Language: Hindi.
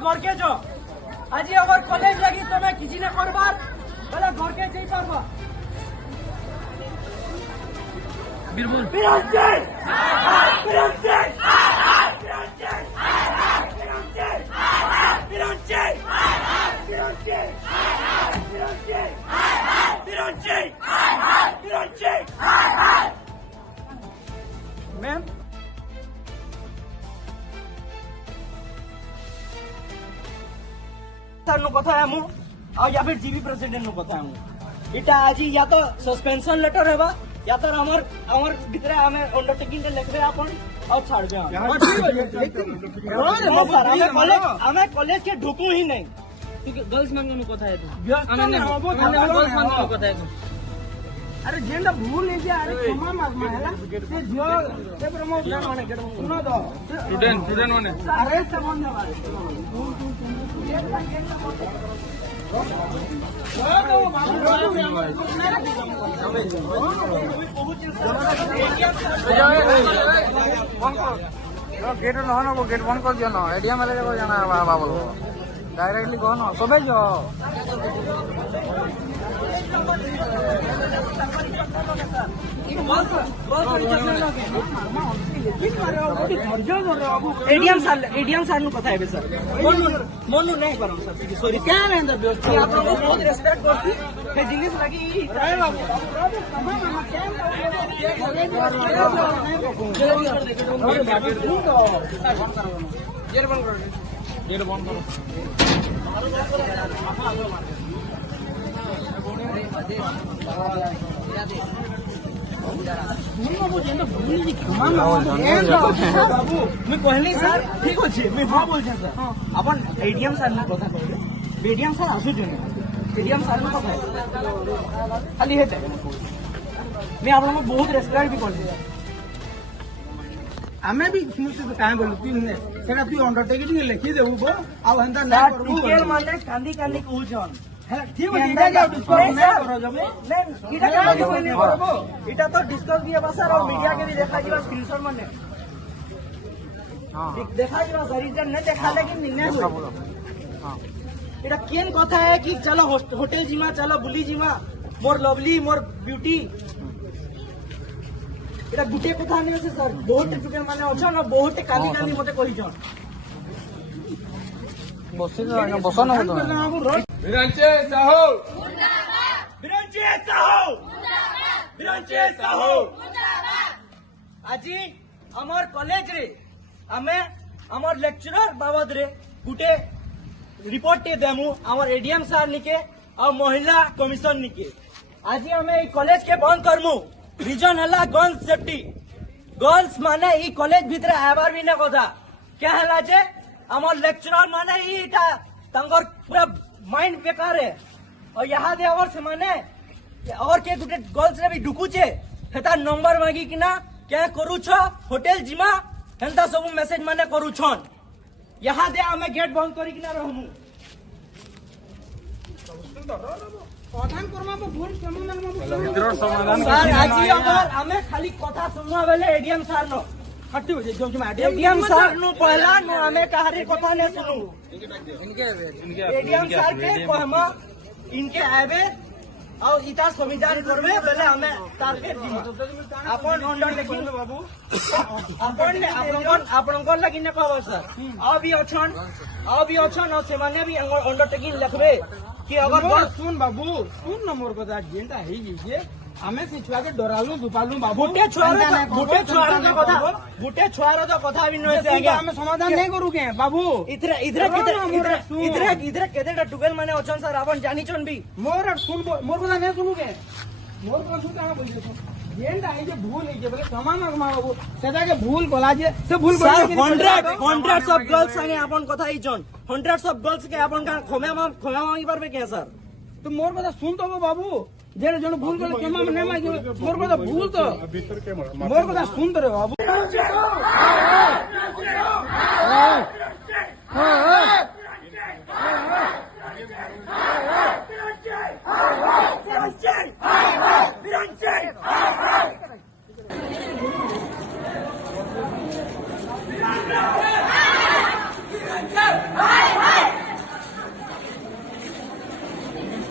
घर के जो आज अगर कॉलेज लगी तो मैं किसी ने करबार बोले घर के जाई पारबा बिरबल मैम सर नु कथा है मु और या फिर जीबी प्रेसिडेंट नु कथा है मु इटा आज या तो सस्पेंशन लेटर हेबा या तो हमर भितरे हमें अंडरटेकिंग के लिखबे अपन और छाड़ दे हमें कॉलेज के ढुकू ही नहीं गर्ल्स मांगने में कथा है गर्ल्स मांगने में कथा है अरे जेंडा भूल है जे अरे क्षमा मागमा हैला से जो से प्रमोशन माने सुनो तो स्टूडेंट माने अरे संबंध वाले गेट नहन वो गेट बंद कर दियो ना एडिया मेले को जाना है बाबा बोलो डायरेक्टली कहो ना सबे जो एडीएम सर नु कथा है सर मोनू नहीं करो सर सॉरी क्या है अंदर व्यवस्था आप लोग बहुत रेस्पेक्ट करती है जिनिस लगी रे बाबू गेट बंद करो कहली सर ठीक अच्छे हाँ बोल सर अपन एडीएम सर कथा कह एडीएम सर आसुच एडीएम सर कथा खाली है मैं आप बहुत रेस्पेक्ट भी कर आमे भी स्मृति काहे बोलु तू सेटा तू अंडरटेकिंग लिखि देबू गो आ हंदा ना करू टिकेल माने कांदी कांदी कहउछन ठीक है इटा जा डिस्कस ना करो जब नहीं इटा का डिस्कस नहीं करबो इटा तो डिस्कस दिया बस और मीडिया के भी देखा जीवा स्क्रीनशॉट माने हां देखा जीवा सर ने देखा लेकिन निर्णय हो हां इटा केन कथा है कि चलो होटल जीमा चलो बुली जीमा मोर लवली मोर ब्यूटी इटा गुटे कथा नहीं से सर बहुत टुके माने अछन और बहुत काली काली मते कहि छन बसन हो विरंचे साहू आज आमर कॉलेज रे आमे आमर लेक्चरर बाबद रे गुटे रिपोर्ट टे देमु आमर एडीएम सर निके और महिला कमिशन निके आज हमें कॉलेज के बंद करमु रीजन हला गर्ल्स सेफ्टी गर्ल्स माने ई कॉलेज भीतर आबार भी ना कथा क्या हला जे आमर लेक्चरर माने इटा तंगर पूरा माइंड बेकार है और यहाँ दे और से माने और के गुटे गर्ल्स रे भी ढुकुचे हेता नंबर मांगी कि ना क्या करू छ होटल जिमा हेंता सब मैसेज माने करू छन यहाँ दे हमें गेट बंद करी कि ना रहमु सर आज अगर हमें खाली कथा सुनवा बेले एडीएम सर नो हट्टी हो जे एडीएम सर नो पहला नो हमें कहारी कथा ने सुनु एडीएम सर के कहमा इनके आवे और इता संविधान करबे बेले हमें टारगेट दिमा अपन अंडरटेकिंग बाबू अपन को लगी ने कहबो सर अभी अछन और से माने भी अंडरटेकिंग लिखबे कि अगर सुन बाबू सुन न मोर कथा जेंटा हे जे हमें से छुआ के डरालू दुपालू बाबू गुटे छुआरो तो कथा भी न से आगे हमें समाधान नहीं करू के बाबू इधर केतेटा टुगेल माने अछन सर अपन जानी छन भी मोर सुन मोर कथा नहीं सुनू के मोर कथा सुन का बोल दे जेंटा हे जे भूल हे जे बोले क्षमा मांगमा बाबू सेदा के भूल बोला जे से भूल बोला 100 ऑफ गर्ल्स संगे अपन कथा ही जन 100 ऑफ गर्ल्स के अपन का खोमे मांगी परबे के सर तो मोर कथा सुन तो बाबू जेने जण भूल करे क्षमा नहीं मांगे मोर कथा भूल तो मोर कथा सुन तो रे बाबू